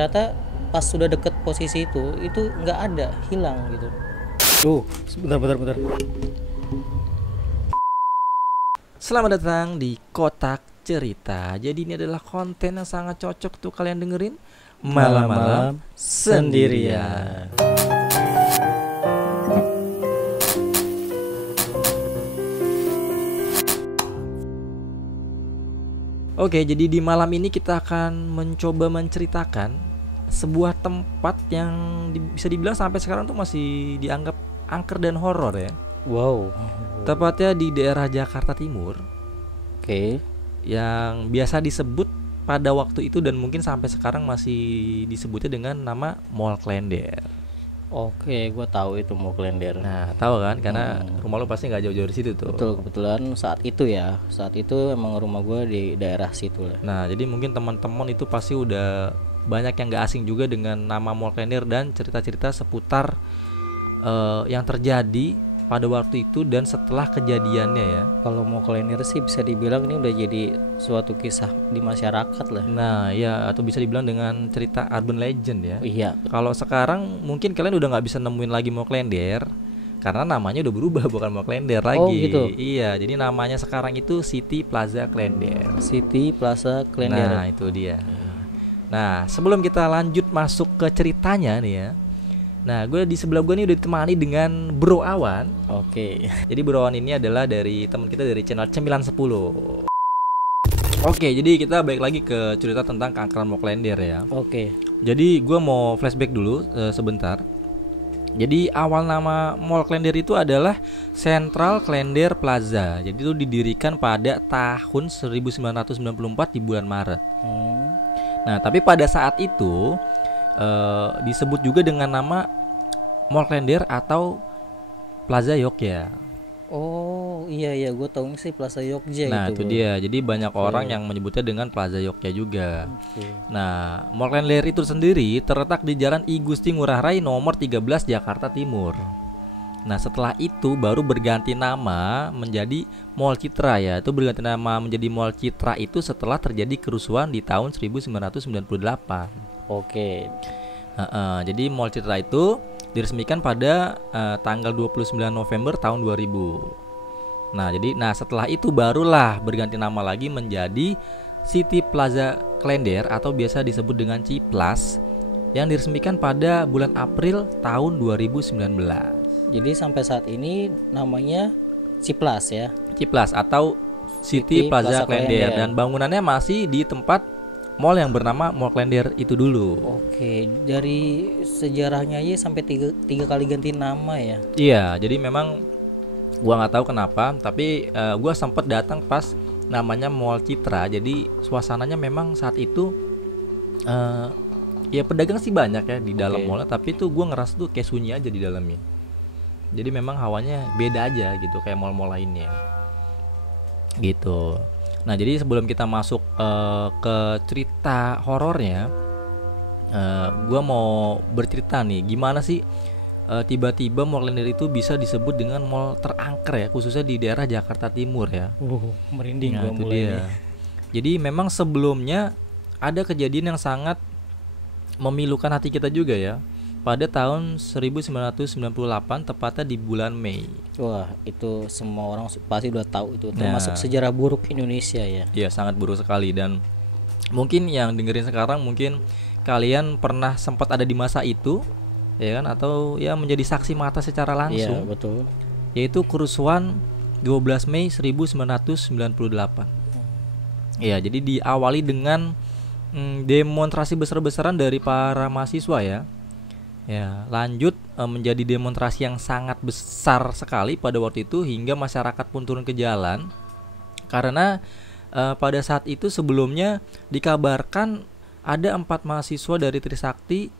ternyata pas sudah deket posisi itu nggak ada, hilang gitu. Tuh, bentar. Selamat datang di Kotak Cerita. Jadi ini adalah konten yang sangat cocok tuh kalian dengerin malam-malam sendirian. Oke, jadi di malam ini kita akan mencoba menceritakan sebuah tempat yang bisa dibilang sampai sekarang tuh masih dianggap angker dan horor ya. Wow. Tepatnya di daerah Jakarta Timur. Oke. Yang biasa disebut pada waktu itu dan mungkin sampai sekarang masih disebutnya dengan nama Mall Klender. Oke, gue tahu itu mau Klender. Nah, tahu kan? Karena rumah lo pasti nggak jauh-jauh dari situ tuh. Betul, kebetulan saat itu emang rumah gue di daerah situ lah. Nah, jadi mungkin teman-teman itu pasti udah banyak yang nggak asing juga dengan nama Mall Klender dan cerita-cerita seputar yang terjadi pada waktu itu dan setelah kejadiannya ya. Kalau mau Klender sih bisa dibilang ini udah jadi suatu kisah di masyarakat lah. Nah, ya atau bisa dibilang dengan cerita urban legend ya. Iya. Kalau sekarang mungkin kalian udah nggak bisa nemuin lagi Mall Klender karena namanya udah berubah, bukan Mall Klender lagi. Oh gitu. Iya, jadi namanya sekarang itu City Plaza Klender. City Plaza Klender. Nah, itu dia. Nah, sebelum kita lanjut masuk ke ceritanya nih ya. Nah, gue di sebelah gue nih udah ditemani dengan Bro Awan. Oke. Jadi Bro Awan ini adalah dari teman kita dari channel Cemilan 10. Oke, jadi kita balik lagi ke cerita tentang keangkeran Mall Klender ya. Oke. Jadi gue mau flashback dulu sebentar. Jadi awal nama Mall Klender itu adalah Central Klender Plaza. Jadi itu didirikan pada tahun 1994 di bulan Maret. Nah, tapi pada saat itu disebut juga dengan nama Mall Klender atau Plaza Yogya. Oh iya, gue tahu sih Plaza Yogya. Nah itu Bro. dia. Jadi banyak orang yang menyebutnya dengan Plaza Yogya juga. Nah, Mall Klender itu sendiri terletak di Jalan I Gusti Ngurah Rai nomor 13 Jakarta Timur. Nah, setelah itu baru berganti nama menjadi Mall Citra ya. Itu berganti nama menjadi Mall Citra itu setelah terjadi kerusuhan di tahun 1998. Oke. Jadi Mall Citra itu diresmikan pada tanggal 29 November tahun 2000. Nah, setelah itu barulah berganti nama lagi menjadi City Plaza Klender atau biasa disebut dengan Ciplas yang diresmikan pada bulan April tahun 2019. Jadi sampai saat ini namanya Ciplas ya. Ciplas atau City Plaza Klender dan bangunannya masih di tempat mall yang bernama Mall Klender itu dulu. Oke, dari sejarahnya aja sampai tiga kali ganti nama ya. Iya, jadi memang gua nggak tahu kenapa, tapi gua sempat datang pas namanya Mall Citra. Jadi suasananya memang saat itu ya pedagang sih banyak ya di dalam mall, tapi tuh gua ngerasa tuh kayak sunyi aja di dalamnya. Jadi memang hawanya beda aja gitu kayak mall-mall lainnya. Gitu. Nah, jadi sebelum kita masuk ke cerita horornya, gue mau bercerita nih, gimana sih tiba-tiba Mall Klender itu bisa disebut dengan mall terangker ya, khususnya di daerah Jakarta Timur ya. Merinding Nah, gue itu mulai dia. Jadi memang sebelumnya ada kejadian yang sangat memilukan hati kita juga ya. Pada tahun 1998 tepatnya di bulan Mei. Wah, itu semua orang pasti udah tahu itu, termasuk sejarah buruk Indonesia ya. Iya, sangat buruk sekali. Dan mungkin yang dengerin sekarang mungkin kalian pernah sempat ada di masa itu, ya kan, atau ya menjadi saksi mata secara langsung. Iya, betul. Yaitu kerusuhan 12 Mei 1998. Iya, jadi diawali dengan demonstrasi besar-besaran dari para mahasiswa ya. Ya, lanjut menjadi demonstrasi yang sangat besar sekali pada waktu itu hingga masyarakat pun turun ke jalan karena pada saat itu sebelumnya dikabarkan ada 4 mahasiswa dari Trisakti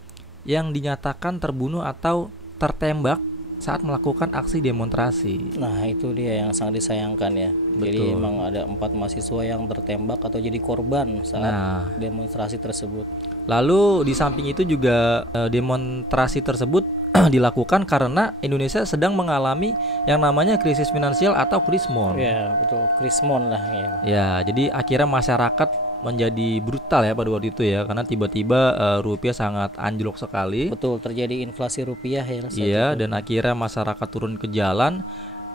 yang dinyatakan terbunuh atau tertembak saat melakukan aksi demonstrasi. Nah, itu dia yang sangat disayangkan ya. Betul. Jadi emang ada 4 mahasiswa yang tertembak atau jadi korban saat demonstrasi tersebut. Lalu di samping itu juga demonstrasi tersebut dilakukan karena Indonesia sedang mengalami yang namanya krisis finansial atau krismon. Ya betul, krismon lah ya. Ya, jadi akhirnya masyarakat menjadi brutal ya pada waktu itu ya, karena tiba-tiba rupiah sangat anjlok sekali. Betul, terjadi inflasi rupiah ya saat Iya, itu. dan akhirnya masyarakat turun ke jalan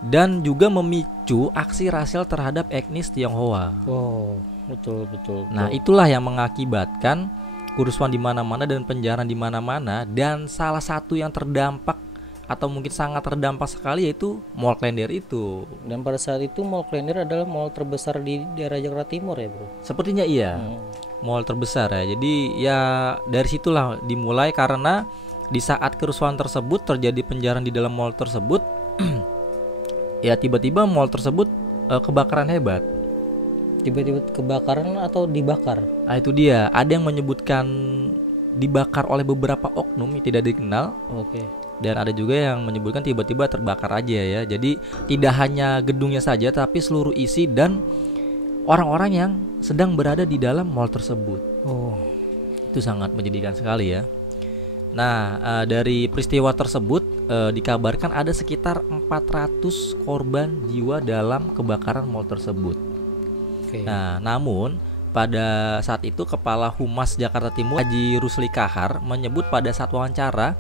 dan juga memicu aksi rasial terhadap etnis Tionghoa. Oh, betul. Nah, itulah yang mengakibatkan kerusuhan di mana-mana dan penjarahan di mana-mana, dan salah satu yang terdampak atau mungkin sangat terdampak sekali yaitu Mall Klender itu. Dan pada saat itu Mall Klender adalah mall terbesar di daerah Jakarta Timur ya, Bro. Sepertinya iya. Mall terbesar ya. Jadi ya dari situlah dimulai, karena di saat kerusuhan tersebut terjadi penjarahan di dalam mall tersebut. Ya tiba-tiba mall tersebut kebakaran hebat. Tiba-tiba kebakaran atau dibakar? Nah itu dia, ada yang menyebutkan dibakar oleh beberapa oknum yang tidak dikenal. Oke. Dan ada juga yang menyebutkan tiba-tiba terbakar aja ya. Jadi tidak hanya gedungnya saja, tapi seluruh isi dan orang-orang yang sedang berada di dalam mall tersebut. Oh, Itu sangat menyedihkan sekali ya. Nah, dari peristiwa tersebut dikabarkan ada sekitar 400 korban jiwa dalam kebakaran mall tersebut. oke. Nah, namun pada saat itu Kepala Humas Jakarta Timur Haji Rusli Kahar menyebut pada saat wawancara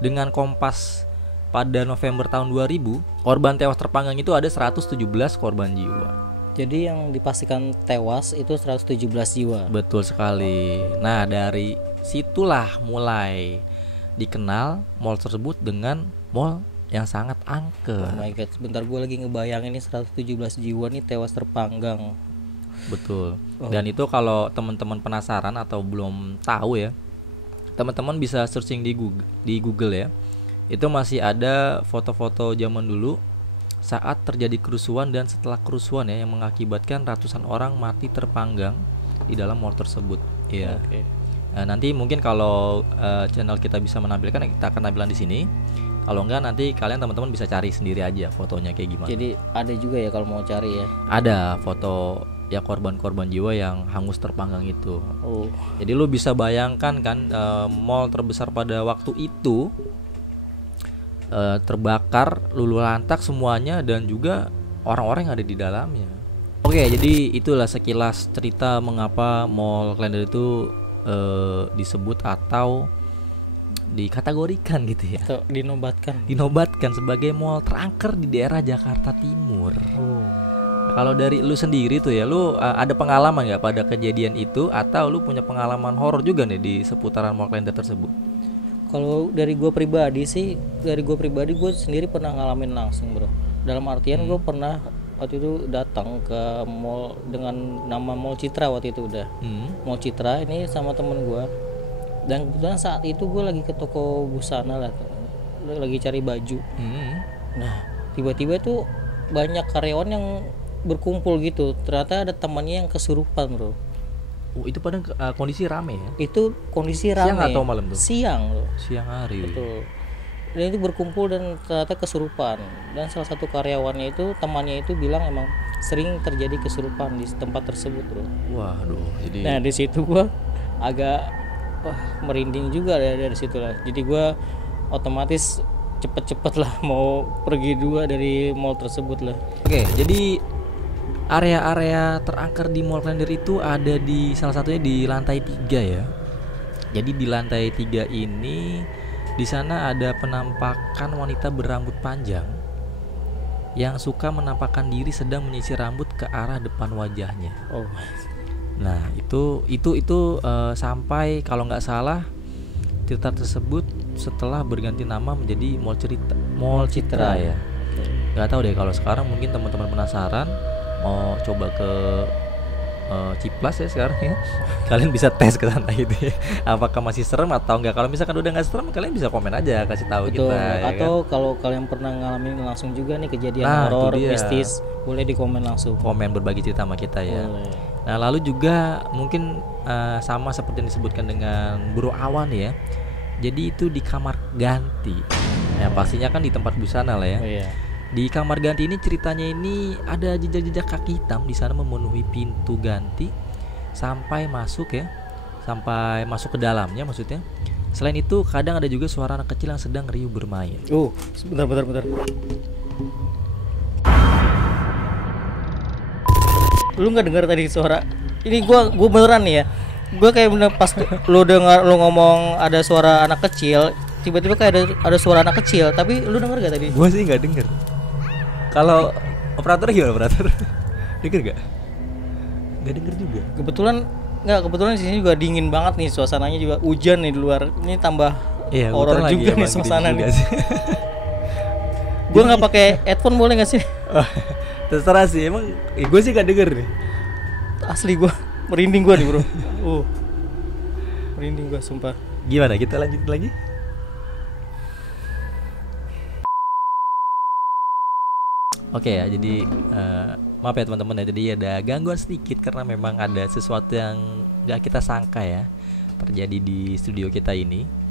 dengan Kompas pada November tahun 2000, korban tewas terpanggang itu ada 117 korban jiwa. Jadi yang dipastikan tewas itu 117 jiwa. Betul sekali. Nah, dari situlah mulai dikenal mall tersebut dengan mall yang sangat Oh angker. my god, sebentar gue lagi ngebayangin nih 117 jiwa nih tewas terpanggang. Betul. Oh. Dan itu kalau teman-teman penasaran atau belum tahu ya, teman-teman bisa searching di Google ya. Itu masih ada foto-foto zaman dulu saat terjadi kerusuhan dan setelah kerusuhan ya, yang mengakibatkan ratusan orang mati terpanggang di dalam mall tersebut. Iya. Oke. Nah, nanti mungkin kalau channel kita bisa menampilkan, kita akan tampilkan di sini. Kalau enggak nanti kalian teman-teman bisa cari sendiri aja fotonya kayak gimana. Jadi ada juga ya kalau mau cari ya. Ada foto ya korban-korban jiwa yang hangus terpanggang itu. Oh, Jadi lu bisa bayangkan kan, mall terbesar pada waktu itu terbakar luluh lantak semuanya dan juga orang-orang yang ada di dalamnya. Oke, jadi itulah sekilas cerita mengapa Mall Klender itu disebut atau dikategorikan gitu ya, atau dinobatkan. dinobatkan sebagai mall terangker di daerah Jakarta Timur. Oh. Kalau dari lu sendiri tuh ya, lu ada pengalaman nggak pada kejadian itu, atau lu punya pengalaman horor juga nih di seputaran Mall Klender tersebut? Kalau dari gue pribadi sih, gue sendiri pernah ngalamin langsung, bro. Dalam artian gue pernah waktu itu datang ke mall dengan nama Mall Citra waktu itu udah. Mall Citra ini sama temen gue. Dan kebetulan saat itu gue lagi ke toko busana lah, lagi cari baju. Nah tiba-tiba tuh banyak karyawan yang berkumpul gitu. Ternyata ada temannya yang kesurupan, bro. Itu pada kondisi rame ya? Itu kondisi rame. Siang atau malam tuh? Siang, bro. Siang hari. Betul. Dan itu berkumpul dan ternyata kesurupan. Dan salah satu karyawannya itu, temannya itu bilang emang sering terjadi kesurupan di tempat tersebut, bro. Waduh, jadi Nah di situ gua agak merinding juga dari situ lah. Jadi gua otomatis cepet-cepet lah mau pergi dua dari mall tersebut lah. Oke, jadi area-area terangker di Mall Klender itu ada di salah satunya di lantai 3 ya. Jadi di lantai 3 ini di sana ada penampakan wanita berambut panjang yang suka menampakkan diri sedang menyisir rambut ke arah depan wajahnya. Oh, Nah, itu sampai kalau nggak salah cerita tersebut setelah berganti nama menjadi Mall Citra ya. Nggak tahu deh kalau sekarang, mungkin teman-teman penasaran mau coba ke Ciplas ya sekarang ya. Kalian bisa tes ke sana gitu ya. Apakah masih serem atau enggak? Kalau misalkan udah nggak serem, kalian bisa komen aja, kasih tahu betul. kita. Ya Atau kan? kalau kalian pernah ngalamin langsung juga nih kejadian Nah, horor, itu dia. mistis, boleh di komen langsung. Komen berbagi cerita sama kita ya. Boleh. Nah, lalu juga mungkin sama seperti yang disebutkan dengan Bro Awan ya. Jadi itu di kamar ganti. Ya pastinya kan di tempat busana lah ya. Oh iya. Di kamar ganti ini ceritanya ini ada jejak-jejak kaki hitam di sana memenuhi pintu ganti sampai masuk ke dalamnya maksudnya. Selain itu kadang ada juga suara anak kecil yang sedang riuh bermain. Bentar. Lu nggak dengar tadi suara Ini gua beneran nih ya. Gua kayak bener pas lu dengar lu ngomong ada suara anak kecil, tiba-tiba kayak ada suara anak kecil, tapi lu denger gak tadi? Gua sih nggak denger. Kalau operator gimana operator? Denger gak? Nggak denger juga. Kebetulan di sini juga dingin banget nih, suasananya juga hujan nih di luar. Ini tambah horor juga nih suasana nih. Gua nggak pakai headphone boleh nggak sih? Terserah sih, emang gue sih gak denger nih. Asli gue merinding gue nih bro. Merinding gue sumpah. Gimana, kita lanjut lagi? Oke ya, jadi maaf ya teman-teman ya, jadi ada gangguan sedikit karena memang ada sesuatu yang gak kita sangka ya terjadi di studio kita ini.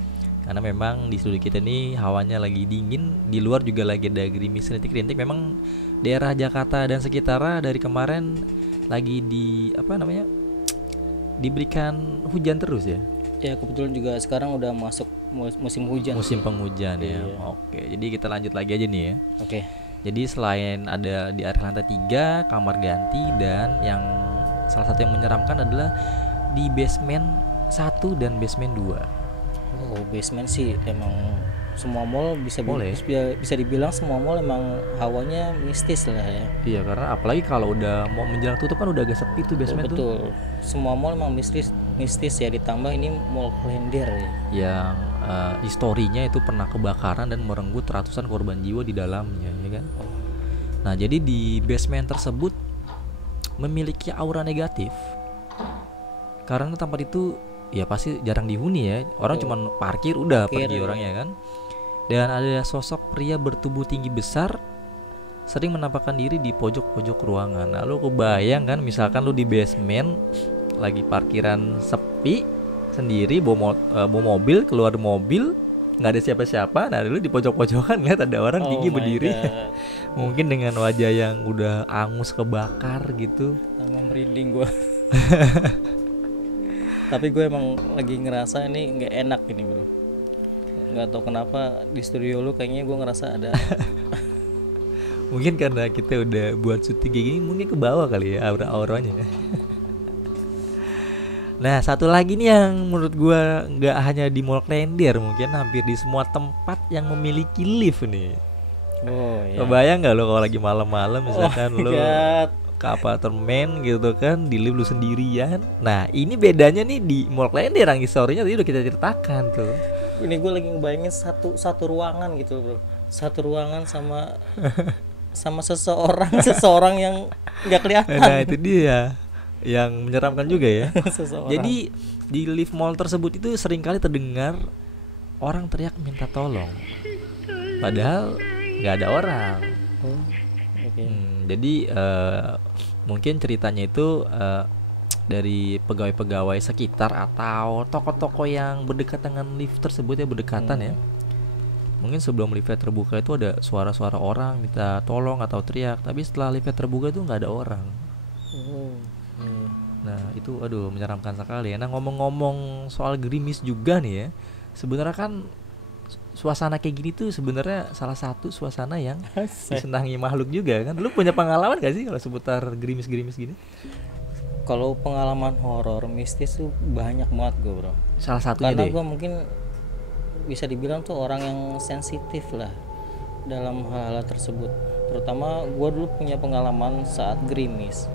Karena memang di studio kita ini hawanya lagi dingin, di luar juga lagi ada gerimis rintik-rintik. Memang daerah Jakarta dan sekitarnya dari kemarin lagi diberikan hujan terus ya. Ya kebetulan juga sekarang udah masuk musim hujan. Musim penghujan ya. Iya. Oke, jadi kita lanjut lagi aja nih ya. Oke. Jadi selain ada di area lantai 3 kamar ganti, dan yang salah satu yang menyeramkan adalah di basement 1 dan basement 2. Oh, basement sih emang semua mall bisa dibilang semua mall emang hawanya mistis lah ya. Iya, karena apalagi kalau udah mau menjelang tutup kan udah agak sepi tuh basement tuh. Betul. Semua mall emang mistis ya, ditambah ini mall Klender ya. Yang historinya itu pernah kebakaran dan merenggut ratusan korban jiwa di dalamnya, ya kan? Nah, jadi di basement tersebut memiliki aura negatif. Karena tempat itu ya pasti jarang dihuni ya. Orang cuman parkir udah pergi orangnya kan. Dan ada sosok pria bertubuh tinggi besar sering menampakkan diri di pojok-pojok ruangan. Nah, lu kebayang kan misalkan lu di basement lagi parkiran sepi sendiri, bawa mobil, keluar mobil nggak ada siapa-siapa, nah lu di pojok-pojokan lihat ada orang tinggi berdiri. Mungkin dengan wajah yang udah angus kebakar gitu. Tambah merinding gua. Tapi gue emang lagi ngerasa ini nggak enak ini bro. Nggak tahu kenapa di studio lu kayaknya gue ngerasa ada. Mungkin karena kita udah buat syuting kayak gini, mungkin ke bawah kali ya aura-auranya. Nah, satu lagi nih yang menurut gue nggak hanya di Mall Klender, mungkin hampir di semua tempat yang memiliki lift nih. Oh ya. Kebayang nggak lo kalau lagi malam-malam misalkan lo ke apartemen gitu kan, di lift lu sendirian. Nah, ini bedanya nih di Mall Klender, yang historinya tadi udah kita ceritakan tuh. Ini gue lagi ngebayangin satu ruangan gitu bro, satu ruangan sama seseorang yang nggak kelihatan. Nah, itu dia yang menyeramkan juga ya. Jadi di lift mall tersebut itu seringkali terdengar orang teriak minta tolong, padahal nggak ada orang. Jadi mungkin ceritanya itu dari pegawai-pegawai sekitar atau toko-toko yang berdekatan dengan lift tersebut ya, berdekatan ya. Mungkin sebelum liftnya terbuka itu ada suara-suara orang minta tolong atau teriak, tapi setelah liftnya terbuka itu nggak ada orang. Nah itu aduh menyeramkan sekali ya. Nah ngomong-ngomong soal gerimis juga nih ya, sebenarnya kan suasana kayak gini tuh sebenarnya salah satu suasana yang disenangi makhluk juga kan. Lu punya pengalaman gak sih kalau seputar gerimis-gerimis gini? Kalau pengalaman horor mistis tuh banyak banget gue bro. Salah satunya karena gue mungkin bisa dibilang tuh orang yang sensitif lah dalam hal-hal tersebut. Terutama gue dulu punya pengalaman saat gerimis.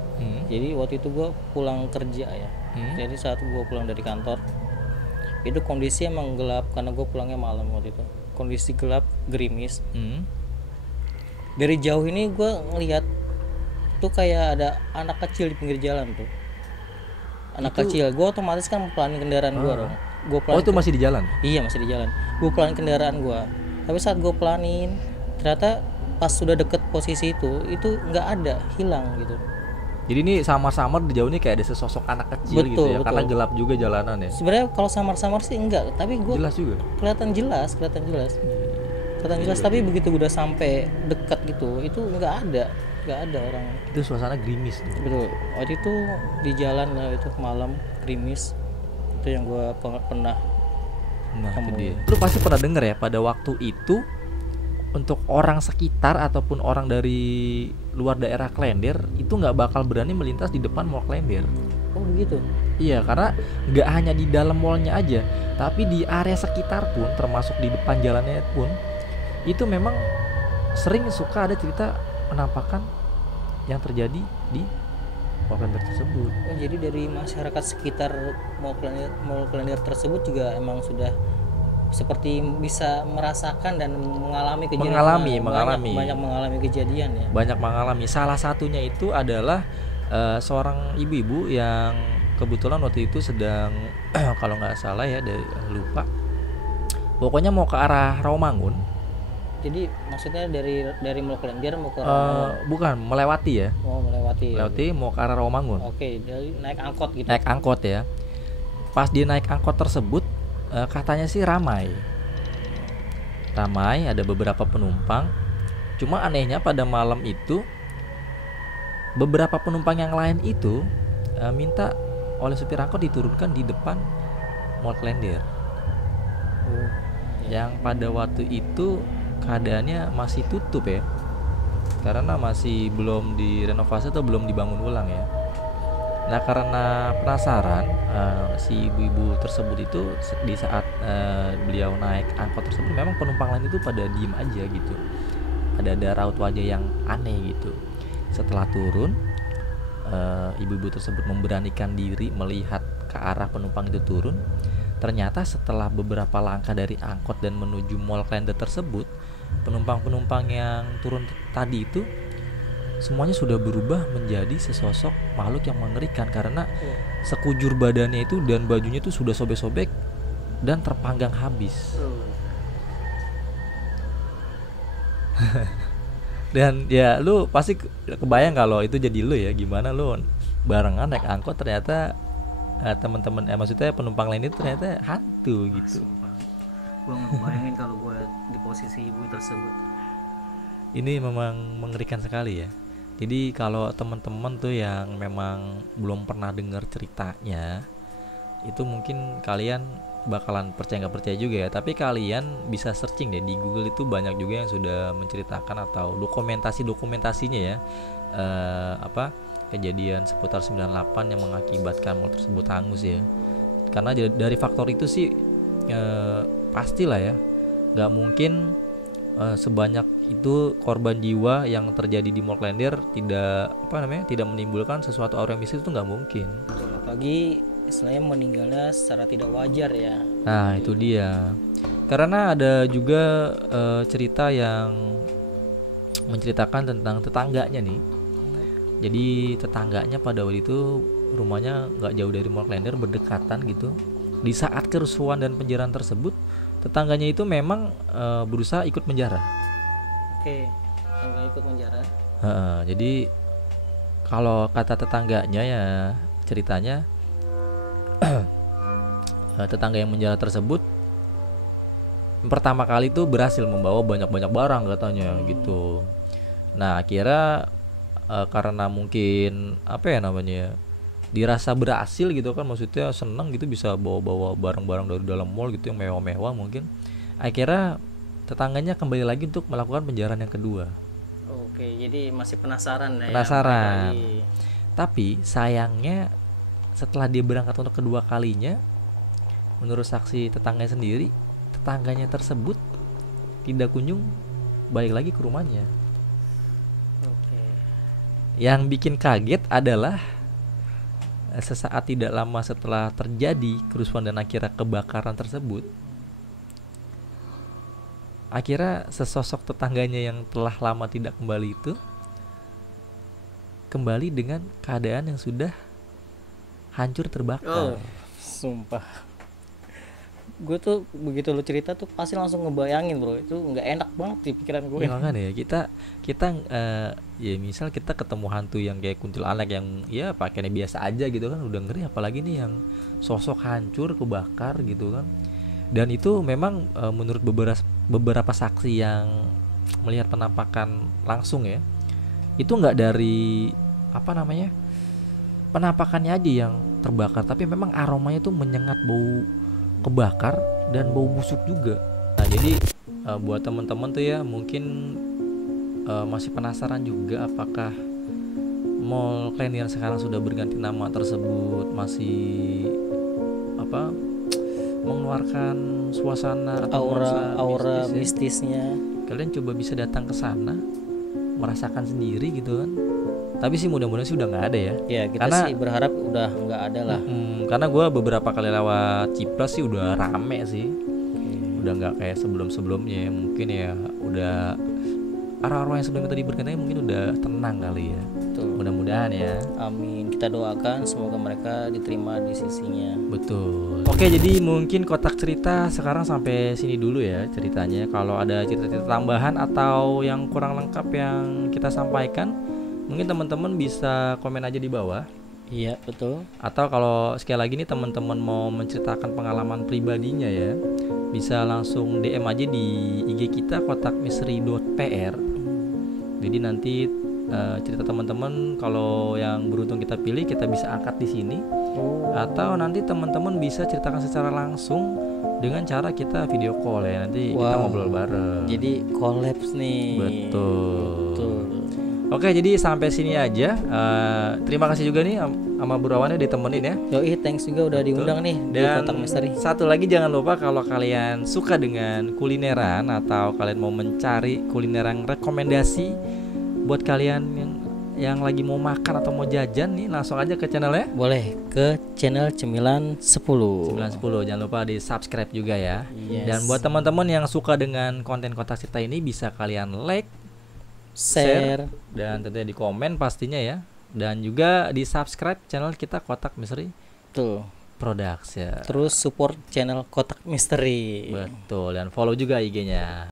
Jadi waktu itu gue pulang kerja ya. Jadi saat gue pulang dari kantor itu kondisi emang gelap karena gue pulangnya malam waktu itu. Kondisi gelap, gerimis. Dari jauh ini gue ngelihat tuh kayak ada anak kecil di pinggir jalan tuh. Anak kecil, gue otomatis kan pelanin kendaraan gue dong. Oh itu masih di jalan? Iya masih di jalan. Gue pelanin kendaraan gue. Tapi saat gue pelanin, ternyata pas sudah deket posisi itu nggak ada, hilang gitu. Jadi ini samar-samar di jauh ini kayak ada sesosok anak kecil gitu ya, karena gelap juga jalanan ya. Sebenarnya kalau samar-samar sih enggak, tapi gue jelas juga. Kelihatan jelas. Tapi begitu udah sampai dekat gitu, itu nggak ada orang. Itu suasana gerimis tuh. Betul. Waktu itu di jalan lah itu malam gerimis. Itu yang gue pernah. Nah, itu dia. Lu pasti pernah denger ya pada waktu itu untuk orang sekitar ataupun orang dari luar daerah Klender itu nggak bakal berani melintas di depan Mall Klender. Oh begitu. Iya, karena nggak hanya di dalam mallnya aja, tapi di area sekitar pun, termasuk di depan jalannya pun, itu memang sering suka ada cerita penampakan yang terjadi di mall Klender tersebut. Oh, jadi dari masyarakat sekitar Mall Klender tersebut juga emang sudah seperti bisa merasakan dan mengalami kejadian, banyak mengalami kejadian ya. Banyak mengalami. Salah satunya itu adalah seorang ibu-ibu yang kebetulan waktu itu sedang kalau nggak salah ya, lupa. Pokoknya mau ke arah Rawamangun. Jadi maksudnya dari Mall Klender mau ke Bukan, melewati ya. Oh, melewati. Mau ke arah Rawamangun. Oke, dari naik angkot gitu. Naik angkot ya. Pas dia naik angkot tersebut, katanya sih ramai, ada beberapa penumpang. Cuma anehnya pada malam itu beberapa penumpang yang lain itu minta oleh supir angkot diturunkan di depan Mall Klender. Yang pada waktu itu keadaannya masih tutup ya, karena masih belum direnovasi atau belum dibangun ulang ya. Nah, karena penasaran, si ibu-ibu tersebut itu di saat beliau naik angkot tersebut, memang penumpang lain itu pada diem aja gitu. Ada raut wajah yang aneh gitu. Setelah turun, ibu-ibu tersebut memberanikan diri melihat ke arah penumpang itu turun. Ternyata setelah beberapa langkah dari angkot dan menuju Mall Klender tersebut, penumpang-penumpang yang turun tadi itu semuanya sudah berubah menjadi sesosok makhluk yang mengerikan, karena sekujur badannya itu dan bajunya itu sudah sobek-sobek dan terpanggang habis. Dan ya lu pasti kebayang kalau itu jadi lu ya, gimana lu barengan naik angkot ternyata teman-teman maksudnya penumpang lain itu ternyata hantu gitu. Gue ngebayangin kalau gue di posisi ibu tersebut. Ini memang mengerikan sekali ya. Jadi kalau teman-teman tuh yang memang belum pernah dengar ceritanya, itu mungkin kalian bakalan percaya nggak percaya juga ya. Tapi kalian bisa searching deh di Google, itu banyak juga yang sudah menceritakan atau dokumentasinya ya, kejadian seputar 98 yang mengakibatkan mall tersebut hangus ya. Karena dari faktor itu sih pastilah ya, nggak mungkin sebanyak itu korban jiwa yang terjadi di Mall Klender tidak menimbulkan sesuatu aura mistis, itu nggak mungkin. Apalagi istilahnya meninggalnya secara tidak wajar ya. Nah itu dia. Karena ada juga cerita yang menceritakan tentang tetangganya nih. Jadi tetangganya pada waktu itu rumahnya nggak jauh dari Mall Klender, berdekatan gitu. Di saat kerusuhan dan penjarahan tersebut, tetangganya itu memang berusaha ikut menjara. Oke, tetangga ikut menjara. Jadi kalau kata tetangganya ya ceritanya, tetangga yang menjara tersebut pertama kali itu berhasil membawa banyak-banyak barang katanya gitu. Nah akhirnya karena mungkin dirasa berhasil gitu kan, maksudnya seneng gitu bisa bawa-bawa barang-barang dari dalam mall gitu yang mewah-mewah mungkin. Akhirnya tetangganya kembali lagi untuk melakukan penjarahan yang kedua. Oke, jadi masih penasaran ya. Penasaran. Tapi sayangnya setelah dia berangkat untuk kedua kalinya, menurut saksi tetangganya sendiri, tetangganya tersebut tidak kunjung balik lagi ke rumahnya. Oke. Yang bikin kaget adalah sesaat tidak lama setelah terjadi kerusuhan dan akhirnya kebakaran tersebut, akhirnya sesosok tetangganya yang telah lama tidak kembali itu kembali dengan keadaan yang sudah hancur terbakar. Sumpah, gue tuh begitu lu cerita tuh pasti langsung ngebayangin bro, itu nggak enak banget di pikiran gue. Ya makanya ya kita ya misal kita ketemu hantu yang kayak kuntilanak yang ya pakainya biasa aja gitu kan udah ngeri, apalagi nih yang sosok hancur kebakar gitu kan. Dan itu memang menurut beberapa saksi yang melihat penampakan langsung ya, itu nggak dari penampakannya aja yang terbakar, tapi memang aromanya tuh menyengat, bau kebakar dan bau busuk juga. Nah jadi buat teman-teman tuh ya mungkin masih penasaran juga apakah mall Klenier sekarang sudah berganti nama tersebut masih apa mengeluarkan suasana atau nuansa aura mistis ya. mistisnya. Kalian coba bisa datang ke sana merasakan sendiri gitu kan. Tapi sih mudah-mudahan sih udah nggak ada ya. Ya kita Karena- sih berharap udah nggak ada lah. Karena gue beberapa kali lewat Ciplus sih udah rame sih. Udah nggak kayak sebelum-sebelumnya ya. Mungkin ya udah arwah-arwah yang sebelumnya tadi berkata mungkin udah tenang kali ya. Betul. Mudah-mudahan ya. Amin. Kita doakan semoga mereka diterima di sisinya. Betul. Oke, jadi mungkin kotak cerita sekarang sampai sini dulu ya ceritanya. Kalau ada cerita-cerita tambahan atau yang kurang lengkap yang kita sampaikan, mungkin teman-teman bisa komen aja di bawah. Iya betul. Atau kalau sekali lagi nih teman-teman mau menceritakan pengalaman pribadinya ya, bisa langsung DM aja di IG kita kotakmisteri.pr. Jadi nanti cerita teman-teman kalau yang beruntung kita pilih kita bisa angkat di sini. Atau nanti teman-teman bisa ceritakan secara langsung dengan cara kita video call ya. Nanti kita Wow. ngobrol bareng. Jadi collapse nih. Betul. Oke, jadi sampai sini aja. Terima kasih juga nih sama Bro Awan ya ditemenin ya. Yoi, thanks juga udah diundang nih di Dan Kotak Misteri. satu lagi jangan lupa kalau kalian suka dengan kulineran atau kalian mau mencari kulineran rekomendasi buat kalian yang lagi mau makan atau mau jajan nih, langsung aja ke channelnya Boleh ke channel Cemilan 10. 910. Jangan lupa di subscribe juga ya. Yes. Dan buat teman-teman yang suka dengan konten kotak cerita ini bisa kalian like, Share. dan tentunya di komen pastinya ya. Dan juga di subscribe channel kita Kotak Misteri Tuh. Production. Terus support channel Kotak Misteri. Betul, dan follow juga IG-nya.